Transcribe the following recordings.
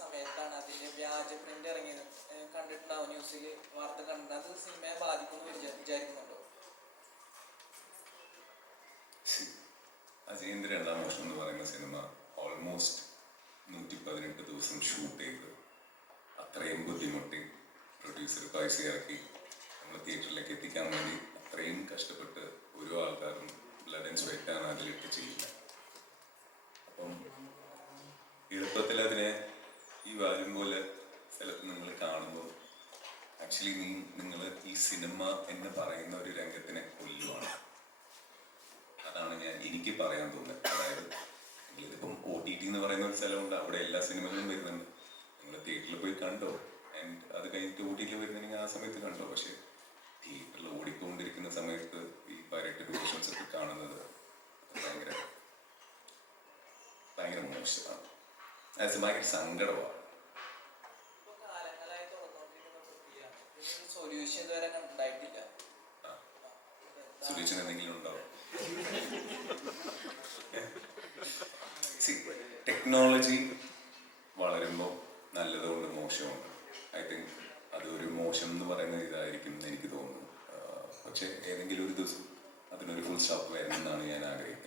സമയത്താണ് അതിന്റെ വ്യാജ പ്രിന്റ് ഇറങ്ങിയത്. കണ്ടിട്ടുണ്ടാവും ന്യൂസിൽ വാർത്ത കണ്ടിട്ട് അത് സിനിമയെ ബാധിക്കുമെന്ന് വിചാ- വിചാരിക്കുന്നുണ്ടോ? അജയന്റെ രണ്ടാം വർഷം എന്ന് പറയുന്ന സിനിമ ഓൾമോസ്റ്റ് നൂറ്റി പതിനെട്ട് ദിവസം ഷൂട്ട് ചെയ്ത് അത്രയും ബുദ്ധിമുട്ടി പ്രൊഡ്യൂസർ പൈസ ഇറക്കി നമ്മൾ തിയേറ്ററിലേക്ക് എത്തിക്കാൻ വേണ്ടി അത്രയും കഷ്ടപ്പെട്ട് ഓരോ ആൾക്കാരും ബ്ലഡ് ആൻഡ് സ്വെറ്റാണ് അതിലിട്ട് ചെയ്യുന്നത്. വാലും പോലെ സ്ഥലത്ത് നിങ്ങൾ കാണുമ്പോൾ ആക്ച്വലി നീ നിങ്ങൾ ഈ സിനിമ എന്ന് പറയുന്ന ഒരു രംഗത്തിനെ കൊല്ലുവാണ്. അതാണ് ഞാൻ എനിക്ക് പറയാൻ തോന്നുന്നത്. അതായത് ഇതിപ്പം ഒ ടി ടി എന്ന് പറയുന്ന ഒരു സ്ഥലമുണ്ട്. അവിടെ എല്ലാ സിനിമകളും വരുന്നുണ്ട്. നിങ്ങൾ തിയേറ്ററിൽ പോയി കണ്ടോ? ആൻഡ് അത് കഴിഞ്ഞിട്ട് ഒ ടി ടിയിൽ വരുന്നുണ്ടെങ്കിൽ ആ സമയത്ത് കണ്ടോ? പക്ഷേ തിയേറ്ററിൽ ഓടിക്കൊണ്ടിരിക്കുന്ന സമയത്ത് ഈ പൈറേറ്റഡ് വേർഷൻസ് ഒക്കെ കാണുന്നത് ഭയങ്കര ഭയങ്കര മോശമാണ്. അത് ഭയങ്കര സങ്കടമാണ്. ഇതുവരെ ഉണ്ടായിട്ടില്ല ആ. സൊല്യൂഷൻ എന്തെങ്കിലും ഉണ്ടോ ടെക്നോളജി വളരുമ്പോൾ നല്ലതുകൊണ്ട് മോശമുണ്ട് ഐ തിങ്ക് അതൊരു മോശം എന്ന് പറയുന്ന ഇതായിരിക്കും എന്ന് എനിക്ക് തോന്നുന്നു ആ, പക്ഷേ ഏതെങ്കിലും ഒരു ദിവസം അതിനൊരു ഫുൾ സ്റ്റോപ്പ് വരണമെന്നാണ് ഞാൻ ആഗ്രഹിക്കുന്നത്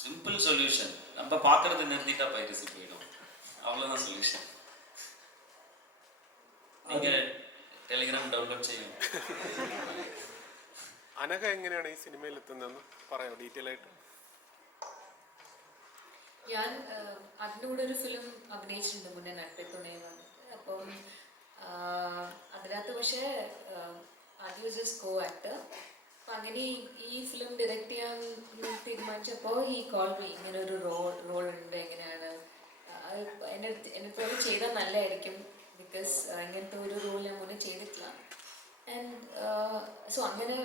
சிம்பிள் சொல்யூஷன் நம்ம பார்க்கறது நிறுத்திட்டா பைரசி போயிடும் அவ்வளோதான் சொல்யூஷன் நீங்க ടെലിഗ്രാം ഡൗൺലോഡ് ചെയ്യും. അനഘ എങ്ങനെയാണ് ഈ സിനിമയിൽ എത്തുന്നതെന്ന് പറയാം ഡീറ്റെയിൽ ആയിട്ട് ഞാൻ അതിന്റെ കൂടെ ഒരു ഫിലിം അഭിനയിച്ചിട്ടുണ്ട് മുന്നേ നട്ടിട്ടുണേ വന്നിട്ട്. അപ്പം അതിനകത്ത് പക്ഷേ ആദ്യം ജസ്റ്റ് കോ ആക്ടർ അപ്പം അങ്ങനെ ഈ- ഫിലിം ഡയറക്റ്റ് ചെയ്യാൻ തീരുമാനിച്ചപ്പോൾ ഈ കോൾ മീ ഇങ്ങനെ ഒരു റോൾ റോൾ ഉണ്ട് എങ്ങനെയാണ്? എന്നെ എന്നെ അടുത്ത് ചെയ്താൽ നല്ലതായിരിക്കും. ബിക്കോസ് ഇങ്ങനത്തെ ഒരു റോൾ ഞാൻ മുന്നേ ചെയ്തിട്ടില്ല. ആൻഡ് സോ അങ്ങനെ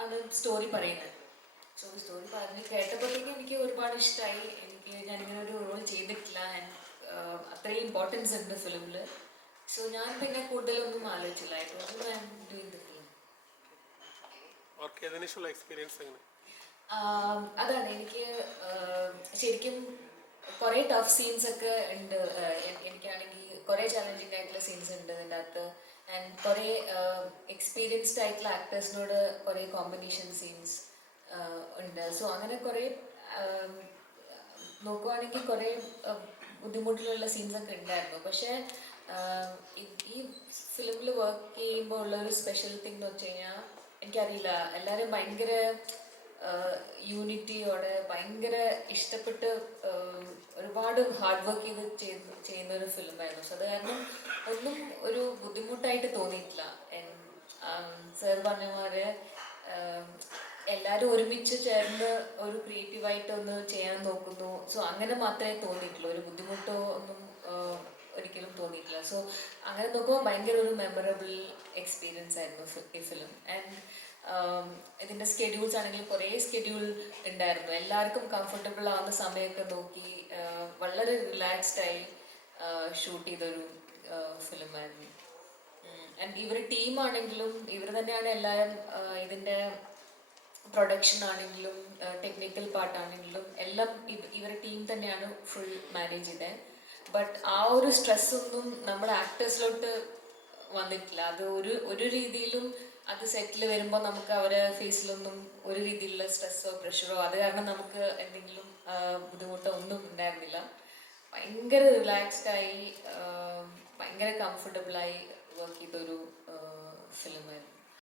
ആണ് സ്റ്റോറി പറയുന്നത്. സോ സ്റ്റോറി പറഞ്ഞ് കേട്ടപ്പോഴത്തേക്കും എനിക്ക് ഒരുപാട് ഇഷ്ടമായി എനിക്ക് ഞാനിങ്ങനെ ഒരു റോൾ ചെയ്തിട്ടില്ല. ആൻഡ് അത്രയും ഇമ്പോർട്ടൻസ് ഉണ്ട് ഫിലിമിൽ സോ ഞാൻ പിന്നെ കൂടുതലൊന്നും ആലോചിച്ചില്ലായിരുന്നു ഡൂയിങ് ദ ഫിലിം വർക്ക് ചെയ്തതിന് ശേഷമുള്ള എക്സ്പീരിയൻസ് എങ്ങനെ? ആം, അതാണ്. എനിക്ക് ശരിക്കും കുറേ ടഫ് സീൻസ് ഒക്കെ ഉണ്ട്. എനിക്കാണെങ്കിൽ കുറേ ചാലഞ്ചിങ് ആയിട്ടുള്ള സീൻസ് ഉണ്ട് ഇതിന്റെ അകത്ത്. ആൻഡ് കുറേ എക്സ്പീരിയൻസ്ഡ് ആയിട്ടുള്ള ആക്ടേഴ്സിനോട് കുറേ കോമ്പിനേഷൻ സീൻസ് ഉണ്ട്. സോ അങ്ങനെ കുറേ നോക്കുവാണെങ്കിൽ കുറേ ബുദ്ധിമുട്ടിലുള്ള സീൻസ് ഒക്കെ ഉണ്ടായിരുന്നു. പക്ഷേ ഈ ഫിലിമിൽ വർക്ക് ചെയ്യുമ്പോൾ ഉള്ള ഒരു സ്പെഷ്യൽ തിങ് എന്ന് വെച്ച് കഴിഞ്ഞാൽ എനിക്കറിയില്ല. എല്ലാവരും ഭയങ്കര യൂണിറ്റിയോടെ ഭയങ്കര ഇഷ്ടപ്പെട്ട് ഒരുപാട് ഹാർഡ് വർക്ക് ചെയ്ത് ചെയ്യുന്ന ഒരു ഫിലിമായിരുന്നു സോ അത് കാരണം ഒന്നും ഒരു ബുദ്ധിമുട്ടായിട്ട് തോന്നിയിട്ടില്ല. സാർ പറഞ്ഞ എല്ലാവരും ഒരുമിച്ച് ചേർന്ന് ഒരു ക്രിയേറ്റീവായിട്ട് ഒന്ന് ചെയ്യാൻ നോക്കുന്നു. സോ അങ്ങനെ മാത്രമേ തോന്നിയിട്ടുള്ളൂ. ഒരു ബുദ്ധിമുട്ടോ ഒന്നും ഒരിക്കലും തോന്നിയിട്ടില്ല. സോ അങ്ങനെ നോക്കുമ്പോൾ ഭയങ്കര ഒരു മെമ്മറബിൾ എക്സ്പീരിയൻസ് ആയിരുന്നു ഈ ഫിലിം ആൻഡ് ഇതിന്റെ സ്കെഡ്യൂൾസ് ആണെങ്കിൽ കുറേ സ്കെഡ്യൂൾ ഉണ്ടായിരുന്നു എല്ലാവർക്കും കംഫർട്ടബിൾ ആവുന്ന സമയമൊക്കെ നോക്കി വളരെ റിലാക്സ്ഡായി ഷൂട്ട് ചെയ്തൊരു ഫിലിമായിരുന്നു ആൻഡ് ഇവർ ടീമാണെങ്കിലും ഇവർ തന്നെയാണ് എല്ലാവരും ഇതിന്റെ പ്രൊഡക്ഷൻ ആണെങ്കിലും ടെക്നിക്കൽ പാർട്ടാണെങ്കിലും എല്ലാം ഇവ- ഇവരുടെ ടീം തന്നെയാണ് ഫുൾ മാനേജ് ചെയ്തത് ബട്ട് ആ ഒരു സ്ട്രെസ് ഒന്നും നമ്മുടെ ആക്ടേഴ്സിലോട്ട് വന്നിട്ടില്ല. അത് ഒരു ഒരു രീതിയിലും അത് സെറ്റിൽ വരുമ്പോൾ നമുക്ക് അവരെ ഫേസിലൊന്നും ഒരു രീതിയിലുള്ള സ്ട്രെസ്സോ പ്രഷറോ അത് കാരണം നമുക്ക് എന്തെങ്കിലും ബുദ്ധിമുട്ടോ ഒന്നും ഉണ്ടായിരുന്നില്ല. ഭയങ്കര റിലാക്സ്ഡ് ആയി ഭയങ്കര കംഫർട്ടബിളായി വർക്ക് ചെയ്തൊരു ഫിലിമായിരുന്നു